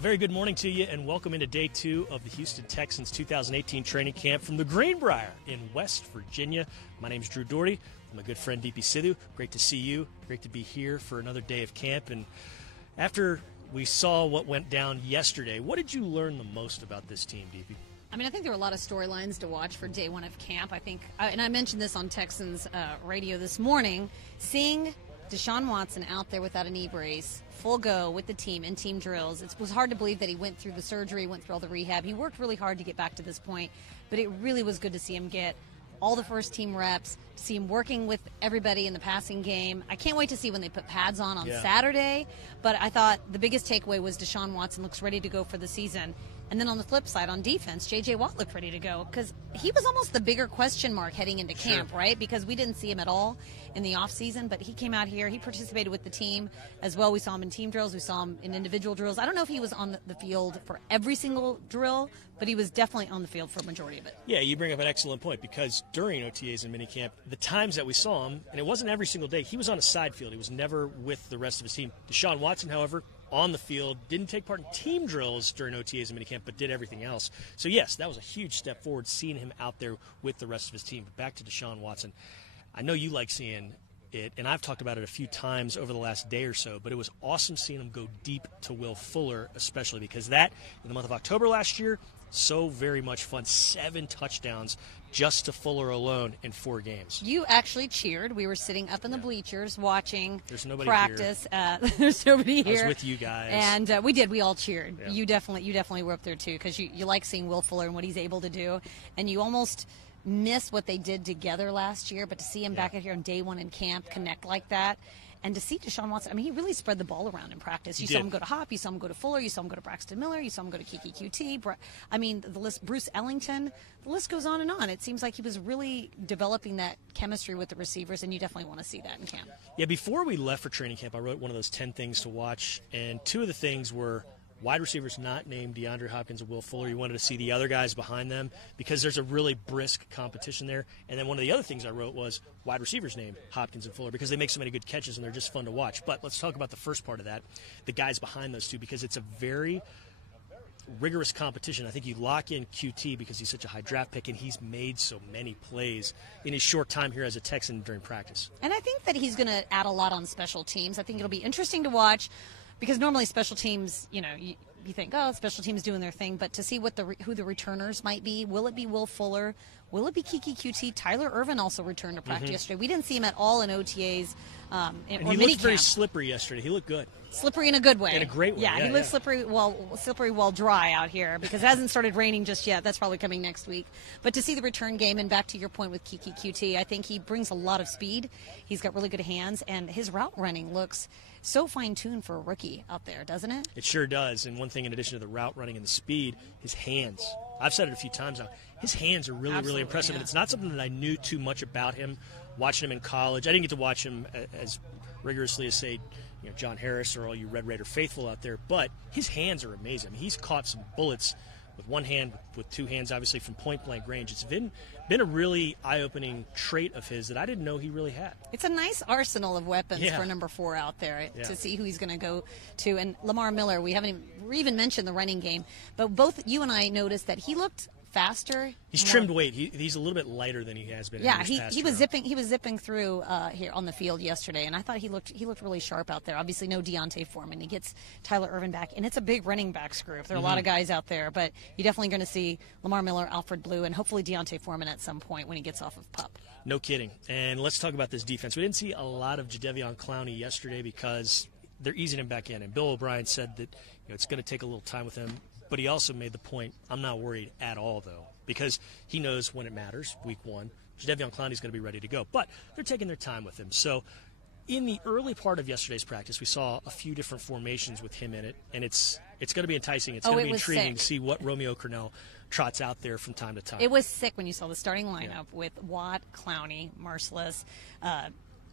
A very good morning to you, and welcome into day 2 of the Houston Texans 2018 training camp from the Greenbrier in West Virginia. My name's Drew Doherty. I'm my good friend DP Sidhu. Great to see you. Great to be here for another day of camp. And after we saw what went down yesterday, what did you learn the most about this team, DP? I think there were a lot of storylines to watch for day 1 of camp. And I mentioned this on Texans radio this morning, seeing Deshaun Watson out there without a knee brace, full go with the team in team drills. It was hard to believe that he went through the surgery, went through all the rehab. He worked really hard to get back to this point, but it really was good to see him get all the first team reps, to see him working with everybody in the passing game. I can't wait to see when they put pads on Saturday, but I thought the biggest takeaway was Deshaun Watson looks ready to go for the season. And then on the flip side, on defense, J.J. Watt looked ready to go because he was almost the bigger question mark heading into camp, right? Because we didn't see him at all in the offseason, but he came out here. He participated with the team as well. We saw him in team drills. We saw him in individual drills. I don't know if he was on the field for every single drill, but he was definitely on the field for a majority of it. Yeah, you bring up an excellent point because during OTAs and minicamp, the times that we saw him, and it wasn't every single day, he was on a side field. He was never with the rest of his team. Deshaun Watson, however, on the field, didn't take part in team drills during OTAs and minicamp, but did everything else. So, yes, that was a huge step forward, seeing him out there with the rest of his team. But back to Deshaun Watson. I know you like seeing it, and I've talked about it a few times over the last day or so, but it was awesome seeing him go deep to Will Fuller, especially because that, in the month of October last year, so very much fun. 7 touchdowns just to Fuller alone in 4 games. You actually cheered. We were sitting up in the bleachers watching There's nobody practice. There's nobody here. I was with you guys. And we did. We all cheered. Yeah. You definitely were up there, too, because you like seeing Will Fuller and what he's able to do. And you almost miss what they did together last year, but to see him back out here on day 1 in camp connect like that, and to see Deshaun Watson, he really spread the ball around in practice. You saw him go to Hop, you saw him go to Fuller, you saw him go to Braxton Miller, you saw him go to Kiki QT. The list, Bruce Ellington, the list goes on and on. It seems like he was really developing that chemistry with the receivers, and you definitely want to see that in camp. Yeah, before we left for training camp, I wrote one of those 10 things to watch, and 2 of the things were wide receivers not named DeAndre Hopkins and Will Fuller. You wanted to see the other guys behind them because there's a really brisk competition there. And then one of the other things I wrote was wide receivers named Hopkins and Fuller because they make so many good catches and they're just fun to watch. But let's talk about the first part of that, the guys behind those 2, because it's a very rigorous competition. I think you lock in QT because he's such a high draft pick and he's made so many plays in his short time here as a Texan during practice. And I think that he's going to add a lot on special teams. I think it'll be interesting to watch. Because normally special teams, you think, special teams doing their thing, but to see who the returners might be, will it be Will Fuller? Will it be Kiki QT? Tyler Ervin also returned to practice yesterday. We didn't see him at all in OTAs and he looked very slippery yesterday. He looked good. Slippery in a good way. In a great way. Yeah, he looked slippery while dry out here because it hasn't started raining just yet. That's probably coming next week. But to see the return game, and back to your point with Kiki QT, I think he brings a lot of speed. He's got really good hands, and his route running looks so fine-tuned for a rookie out there, doesn't it? It sure does. And one thing in addition to the route running and the speed, his hands. I've said it a few times now. His hands are really impressive, and it's not something that I knew too much about him watching him in college. I didn't get to watch him as rigorously as, say, John Harris or all you Red Raider faithful out there, but his hands are amazing. He's caught some bullets with one hand, with 2 hands, obviously, from point-blank range. It's been a really eye-opening trait of his that I didn't know he really had. It's a nice arsenal of weapons for number 4 out there to see who he's going to go to. And Lamar Miller, we haven't even mentioned the running game, but both you and I noticed that he looked faster. He's trimmed weight. He's a little bit lighter than he has been. Yeah, he was zipping through here on the field yesterday, and I thought he looked really sharp out there. Obviously, no Deontay Foreman. He gets Tyler Ervin back, and it's a big running backs group. There are a lot of guys out there, but you're definitely going to see Lamar Miller, Alfred Blue, and hopefully Deontay Foreman at some point when he gets off of PUP. No kidding. And let's talk about this defense. We didn't see a lot of Jadeveon Clowney yesterday because they're easing him back in, and Bill O'Brien said that it's going to take a little time with him. But he also made the point, I'm not worried at all, though, because he knows when it matters, week 1. Jadeveon Clowney's going to be ready to go. But they're taking their time with him. So in the early part of yesterday's practice, we saw a few different formations with him in it, and it's going to be enticing. It's going to be intriguing to see what Romeo Crennel trots out there from time to time. It was sick when you saw the starting lineup with Watt, Clowney, Merciless,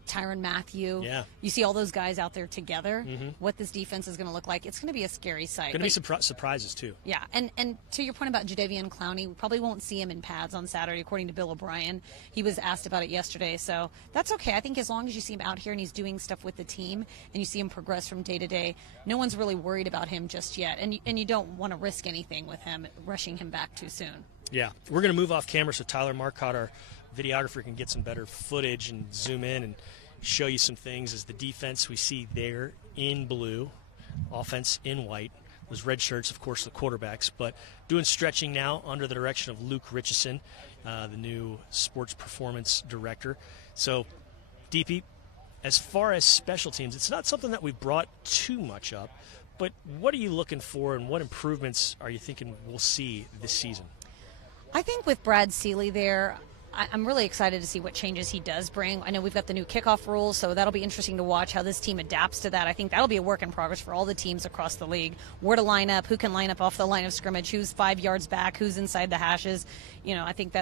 Tyrann Mathieu. Yeah. You see all those guys out there together. What this defense is going to look like. It's going to be a scary sight. Going to be some surprises, too. Yeah, and to your point about Jadeveon Clowney, we probably won't see him in pads on Saturday, according to Bill O'Brien. He was asked about it yesterday, so that's okay. I think as long as you see him out here and he's doing stuff with the team and you see him progress from day to day, no one's really worried about him just yet. And you don't want to risk anything with him, rushing him back too soon. Yeah, we're going to move off camera so Tyler Marcotte, our videographer, can get some better footage and zoom in and show you some things as the defense we see there in blue, offense in white, those red shirts, of course, the quarterbacks, but doing stretching now under the direction of Luke Richardson, the new sports performance director. So, DP, as far as special teams, it's not something that we've brought too much up, but what are you looking for and what improvements are you thinking we'll see this season? I think with Brad Seeley there, I'm really excited to see what changes he does bring. I know we've got the new kickoff rules, so that'll be interesting to watch how this team adapts to that. I think that'll be a work in progress for all the teams across the league. Where to line up, who can line up off the line of scrimmage, who's 5 yards back, who's inside the hashes. I think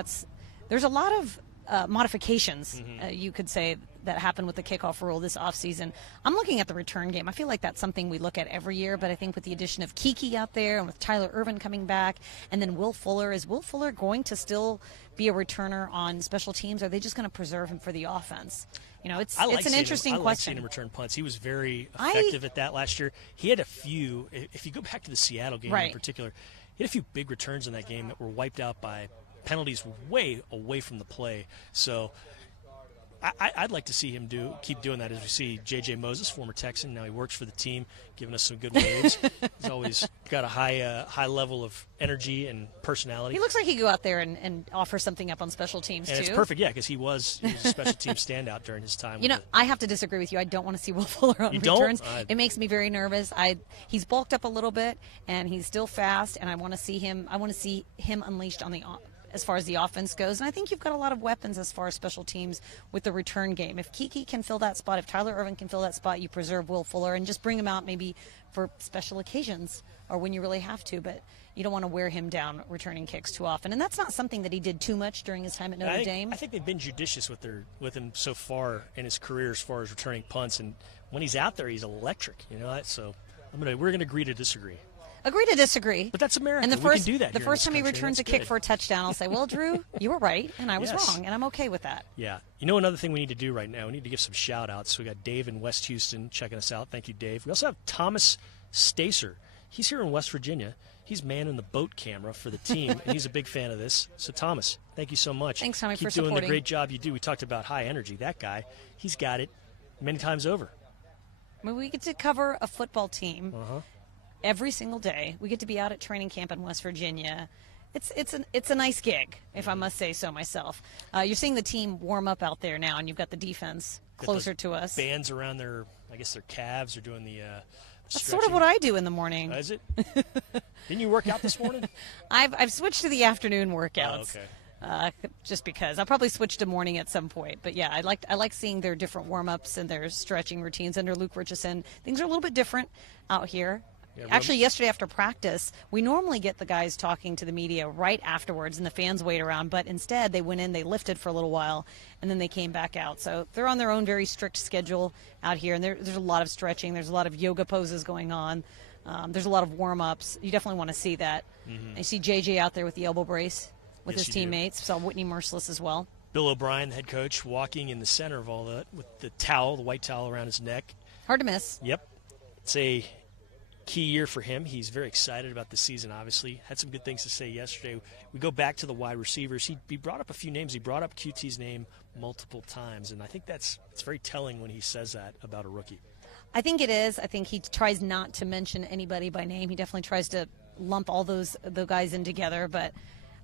there's a lot of modifications, you could say, that happened with the kickoff rule this offseason. I'm looking at the return game. I feel like that's something we look at every year, but I think with the addition of Kiki out there and with Tyler Ervin coming back and then Will Fuller, is Will Fuller going to still be a returner on special teams? Or are they just going to preserve him for the offense? It's an interesting question. I like seeing him return punts. He was very effective at that last year. He had a few, if you go back to the Seattle game in particular, he had a few big returns in that game that were wiped out by penalties way away from the play. So I'd like to see him keep doing that, as we see J.J. Moses, former Texan. Now he works for the team, giving us some good waves. He's always got a high level of energy and personality. He looks like he could go out there and offer something up on special teams, and too. It's perfect, yeah, because he was a special team standout during his time. I have to disagree with you. I don't want to see Will Fuller on returns. It makes me very nervous. He's bulked up a little bit, and he's still fast, and I want to see him unleashed on the as far as the offense goes. And I think you've got a lot of weapons as far as special teams with the return game. If Kiki can fill that spot, if Tyler Ervin can fill that spot, you preserve Will Fuller and just bring him out maybe for special occasions or when you really have to. But you don't want to wear him down returning kicks too often. And that's not something that he did too much during his time at Notre Dame. I think they've been judicious with him so far in his career as far as returning punts. And when he's out there, he's electric. So we're going to agree to disagree. Agree to disagree. But that's America. And we can do that. The first time he returns a kick for a touchdown, I'll say, well, Drew, you were right, and I was wrong, and I'm okay with that. Yeah. Another thing we need to do right now, we need to give some shout-outs. We got Dave in West Houston checking us out. Thank you, Dave. We also have Thomas Stacer. He's here in West Virginia. He's manning the boat camera for the team, and he's a big fan of this. So, Thomas, thank you so much. Thanks, Tommy, for supporting. Keep doing the great job you do. We talked about high energy. That guy, he's got it many times over. I mean, we get to cover a football team every single day. We get to be out at training camp in West Virginia. It's a nice gig, if I must say so myself. You're seeing the team warm up out there now, and you've got the defense closer to us. Bands around their calves are doing the That's sort of what I do in the morning. Is it? Didn't you work out this morning? I've switched to the afternoon workouts. Oh, okay. Just because I'll probably switch to morning at some point. But yeah, I like seeing their different warm ups and their stretching routines under Luke Richardson. Things are a little bit different out here. Yeah, actually, yesterday after practice, we normally get the guys talking to the media right afterwards, and the fans wait around. But instead, they went in, they lifted for a little while, and then they came back out. So they're on their own very strict schedule out here, and there's a lot of stretching. There's a lot of yoga poses going on. There's a lot of warm-ups. You definitely want to see that. Mm-hmm. You see JJ out there with the elbow brace with his teammates. Saw Whitney Merciless as well. Bill O'Brien, the head coach, walking in the center of all that with the white towel around his neck. Hard to miss. Yep. It's a key year for him. He's very excited about the season, obviously. Had some good things to say yesterday. We go back to the wide receivers. He brought up a few names. He brought up QT's name multiple times, and I think it's very telling when he says that about a rookie. I think it is. I think he tries not to mention anybody by name. He definitely tries to lump all the guys in together, but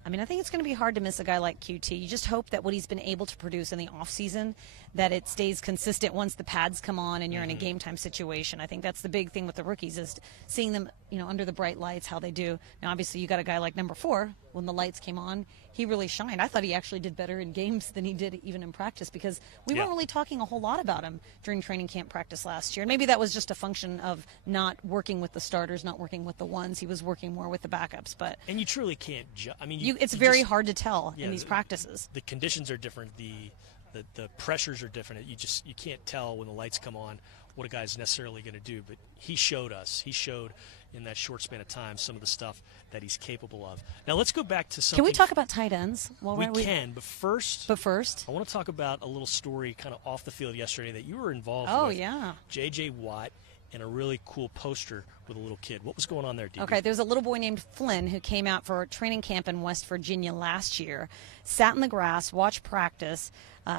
I mean, I think it's going to be hard to miss a guy like QT. You just hope that what he's been able to produce in the offseason, that it stays consistent once the pads come on and you're in a game-time situation. I think that's the big thing with the rookies is seeing them, under the bright lights, how they do. Now, obviously, you got a guy like number 4. When the lights came on, he really shined. I thought he actually did better in games than he did even in practice because we weren't really talking a whole lot about him during training camp practice last year. And maybe that was just a function of not working with the starters, not working with the ones. He was working more with the backups. And you truly can't – it's very hard to tell in these practices. The conditions are different. The pressures are different. You can't tell when the lights come on what a guy's necessarily going to do. But he showed us. He showed in that short span of time some of the stuff that he's capable of. Now let's go back to something. Can we talk about tight ends? We can, but first, I want to talk about a little story kind of off the field yesterday that you were involved with. Oh, yeah. J.J. Watt and a really cool poster with a little kid. What was going on there, DB? Okay, there's a little boy named Flynn who came out for training camp in West Virginia last year, sat in the grass, watched practice,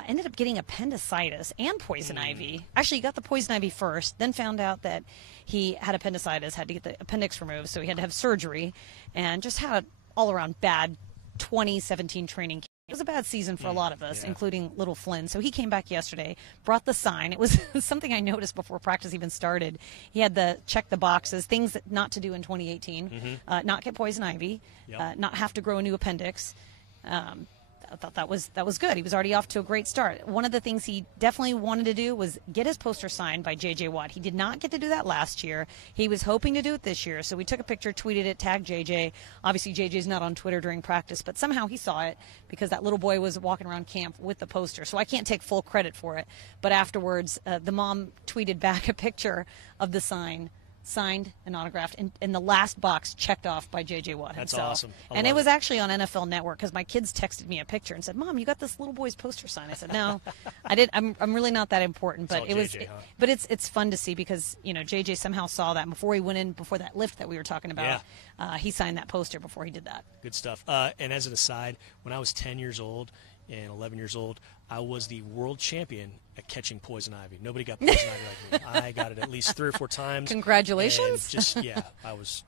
ended up getting appendicitis and poison ivy. Actually, he got the poison ivy first, then found out that he had appendicitis, had to get the appendix removed, so he had to have surgery, and just had an all-around bad 2017 training camp. It was a bad season for a lot of us, including little Flynn. So he came back yesterday, brought the sign. It was something I noticed before practice even started. He had the check the boxes, things that not to do in 2018, not get poison ivy, not have to grow a new appendix. I thought that was good. He was already off to a great start. One of the things he definitely wanted to do was get his poster signed by J.J. Watt. He did not get to do that last year. He was hoping to do it this year. So we took a picture, tweeted it, tagged J.J. Obviously, J.J.'s not on Twitter during practice, but somehow he saw it because that little boy was walking around camp with the poster. So I can't take full credit for it. But afterwards, the mom tweeted back a picture of the sign, signed and autographed, and the last box checked off by J.J. Watt himself. That's awesome. And it was actually on NFL Network because my kids texted me a picture and said, "Mom, you got this little boy's poster signed." I said, "No, I did. I'm really not that important." But it was, JJ, huh? but it's fun to see because J.J. somehow saw that before he went in before that lift that we were talking about. He signed that poster before he did that. Good stuff. And as an aside, when I was 10 years old and 11 years old, I was the world champion at catching poison ivy. Nobody got poison ivy like me. I got it at least 3 or 4 times. Congratulations! And I was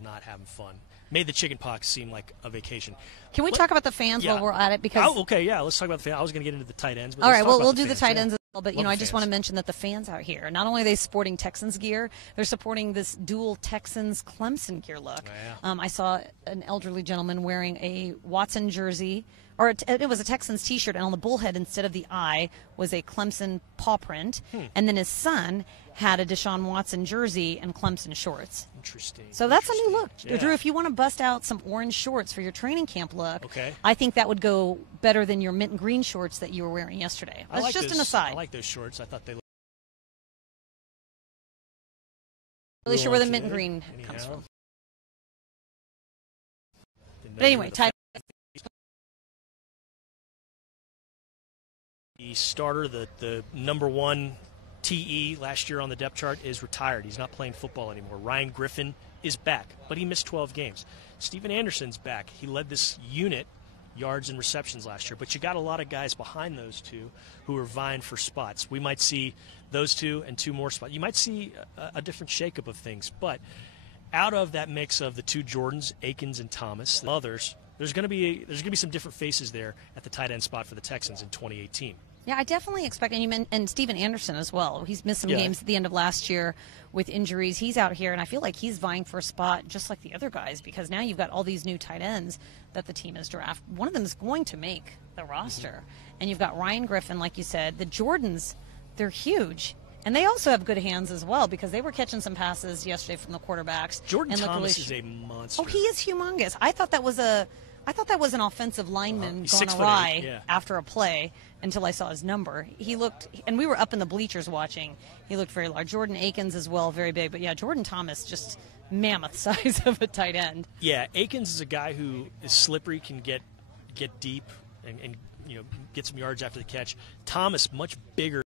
not having fun. Made the chicken pox seem like a vacation. Can we talk about the fans while we're at it? Because let's talk about the fans. I was going to get into the tight ends. But all right, we'll do the the tight ends as well. But I just fans. want to mention that the fans out here, not only are they sporting Texans gear, they're supporting this dual Texans Clemson gear look. Oh, yeah. I saw an elderly gentleman wearing a Watson jersey, or it was a Texans T-shirt, and on the bullhead instead of the eye was a Clemson paw print, and then his son had a Deshaun Watson jersey and Clemson shorts. Interesting. So that's a new look. Yeah. Drew, if you want to bust out some orange shorts for your training camp look, okay, I think that would go better than your mint and green shorts that you were wearing yesterday. That's just an aside. I like those shorts. I thought they looked really sure where the mint and green comes from. But anyway, the starter, the number 1 TE last year on the depth chart is retired. He's not playing football anymore. Ryan Griffin is back, but he missed 12 games. Steven Anderson's back. He led this unit, yards and receptions last year, but you got a lot of guys behind those two who are vying for spots. We might see those 2 and 2 more spots. You might see a different shakeup of things, but out of that mix of the 2 Jordans, Akins and Thomas, the others, there's going to be some different faces there at the tight end spot for the Texans in 2018. Yeah, I definitely expect, and Steven Anderson as well. He's missed some games at the end of last year with injuries. He's out here, and I feel like he's vying for a spot just like the other guys because now you've got all these new tight ends that the team has drafted. One of them is going to make the roster. And you've got Ryan Griffin, like you said. The Jordans, they're huge. And they also have good hands as well because they were catching some passes yesterday from the quarterbacks. Jordan Thomas is a monster. Oh, he is humongous. I thought that was an offensive lineman gone 6'8", awry after a play until I saw his number. He looked, and we were up in the bleachers watching. He looked very large. Jordan Akins as well, very big. But, Jordan Thomas, just mammoth size of a tight end. Yeah, Akins is a guy who is slippery, can get deep and get some yards after the catch. Thomas, much bigger.